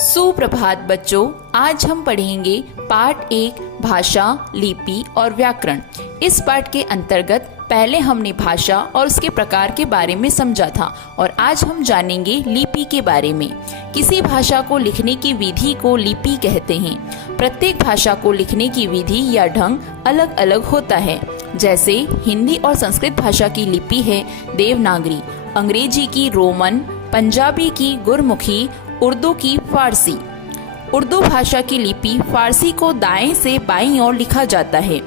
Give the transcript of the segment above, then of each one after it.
सुप्रभात बच्चों, आज हम पढ़ेंगे पाठ 1 भाषा, लिपि और व्याकरण। इस पाठ के अंतर्गत पहले हमने भाषा और उसके प्रकार के बारे में समझा था और आज हम जानेंगे लिपि के बारे में। किसी भाषा को लिखने की विधि को लिपि कहते हैं। प्रत्येक भाषा को लिखने की विधि या ढंग अलग अलग होता है। जैसे हिंदी और संस्कृत भाषा की लिपि है देवनागरी, अंग्रेजी की रोमन, पंजाबी की गुरमुखी, उर्दू की फारसी। उर्दू भाषा की लिपि फारसी को दाएं से बाईं ओर लिखा जाता है।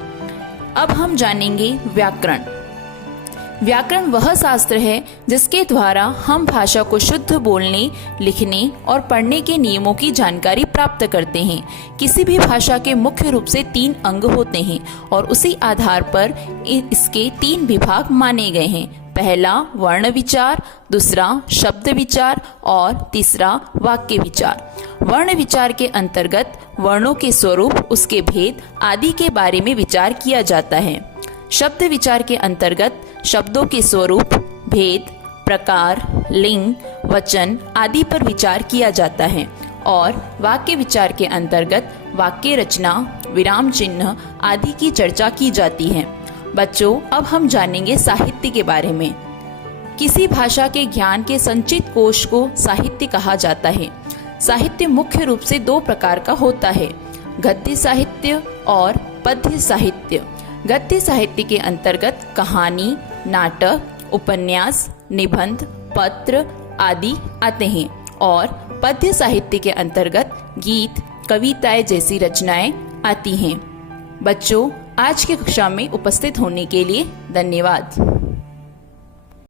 अब हम जानेंगे व्याकरण। व्याकरण वह शास्त्र है जिसके द्वारा हम भाषा को शुद्ध बोलने, लिखने और पढ़ने के नियमों की जानकारी प्राप्त करते हैं। किसी भी भाषा के मुख्य रूप से 3 अंग होते हैं और उसी आधार पर इसके 3 विभाग माने गए हैं। पहला वर्ण विचार, दूसरा शब्द विचार और तीसरा वाक्य विचार। वर्ण विचार के अंतर्गत वर्णों के स्वरूप, उसके भेद आदि के बारे में विचार किया जाता है। शब्द विचार के अंतर्गत शब्दों के स्वरूप, भेद, प्रकार, लिंग, वचन आदि पर विचार किया जाता है और वाक्य विचार के अंतर्गत वाक्य रचना, विराम चिन्ह आदि की चर्चा की जाती है। बच्चों, अब हम जानेंगे साहित्य के बारे में। किसी भाषा के ज्ञान के संचित कोश को साहित्य कहा जाता है। साहित्य मुख्य रूप से 2 प्रकार का होता है, गद्य साहित्य और पद्य साहित्य। गद्य साहित्य के अंतर्गत कहानी, नाटक, उपन्यास, निबंध, पत्र आदि आते हैं और पद्य साहित्य के अंतर्गत गीत, कविताएं जैसी रचनाएं आती हैं। बच्चों, आज की कक्षा में उपस्थित होने के लिए धन्यवाद।